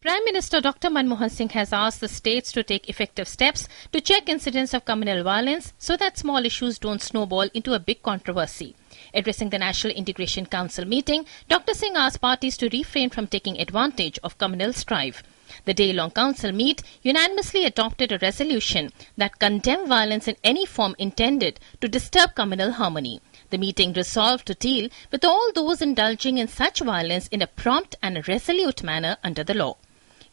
Prime Minister Dr. Manmohan Singh has asked the states to take effective steps to check incidents of communal violence so that small issues don't snowball into a big controversy. Addressing the National Integration Council meeting, Dr. Singh asked parties to refrain from taking advantage of communal strife. The day-long council meet unanimously adopted a resolution that condemned violence in any form intended to disturb communal harmony. The meeting resolved to deal with all those indulging in such violence in a prompt and resolute manner under the law.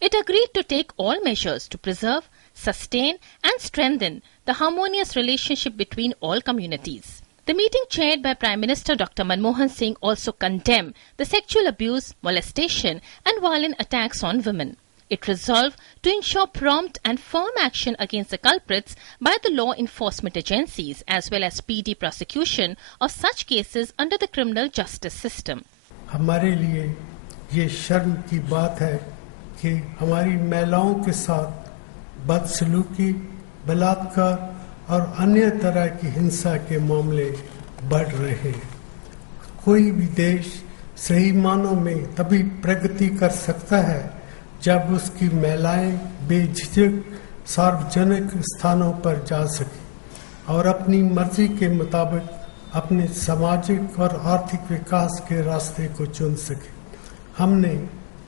It agreed to take all measures to preserve, sustain and strengthen the harmonious relationship between all communities. The meeting chaired by Prime Minister Dr. Manmohan Singh also condemned the sexual abuse, molestation and violent attacks on women. It resolved to ensure prompt and firm action against the culprits by the law enforcement agencies as well as speedy prosecution of such cases under the criminal justice system. हमारे लिए ये शर्म की बात है कि हमारी महिलाओं के साथ बदसलूकी, बलात्कार और अन्य तरह की हिंसा के मामले बढ़ रहे हैं। कोई भी देश सही मानों में तभी प्रगति कर सकता है जब उसकी महिलाएं बेझिझक सार्वजनिक स्थानों पर जा सके और अपनी मर्जी के मुताबिक अपने सामाजिक और आर्थिक विकास के रास्ते को चुन सके। हमने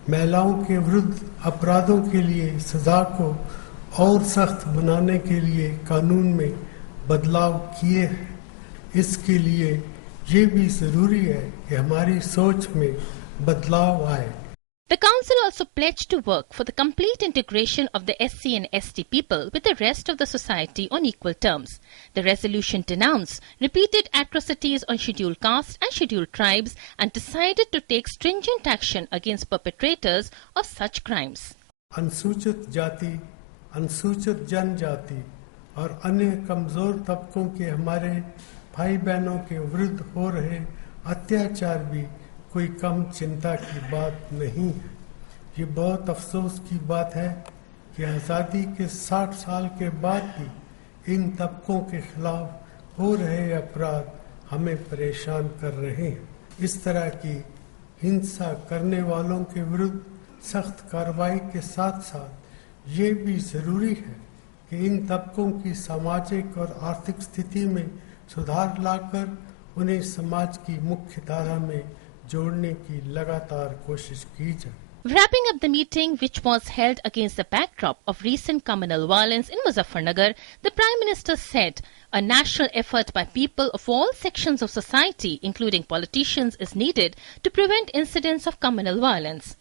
महिलाओं के विरुद्ध अपराधों के लिए सजा को और सख्त बनाने के लिए कानून में बदलाव किए हैं। इसके लिए ये भी जरूरी है कि हमारी सोच में बदलाव आए। The Council also pledged to work for the complete integration of the SC and ST people with the rest of the society on equal terms. The resolution denounced repeated atrocities on scheduled castes and scheduled tribes and decided to take stringent action against perpetrators of such crimes. अनुसूचित जाति, अनुसूचित जनजाति और अन्य कमजोर तबकों के हमारे भाई बहनों के विरुद्ध हो रहे अत्याचार भी कोई कम चिंता की बात नहीं है। ये बहुत अफसोस की बात है कि आज़ादी के 60 साल के बाद भी इन तबकों के खिलाफ हो रहे अपराध हमें परेशान कर रहे हैं। इस तरह की हिंसा करने वालों के विरुद्ध सख्त कार्रवाई के साथ साथ ये भी जरूरी है कि इन तबकों की सामाजिक और आर्थिक स्थिति में सुधार लाकर उन्हें समाज की मुख्य धारा में जोड़ने की लगातार कोशिश की जाए। Wrapping up the meeting, which was held against the backdrop of recent communal violence in Muzaffarnagar, the Prime Minister said a national effort by people of all sections of society, including politicians, is needed to prevent incidents of communal violence.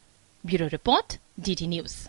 Bureau Report, DD News.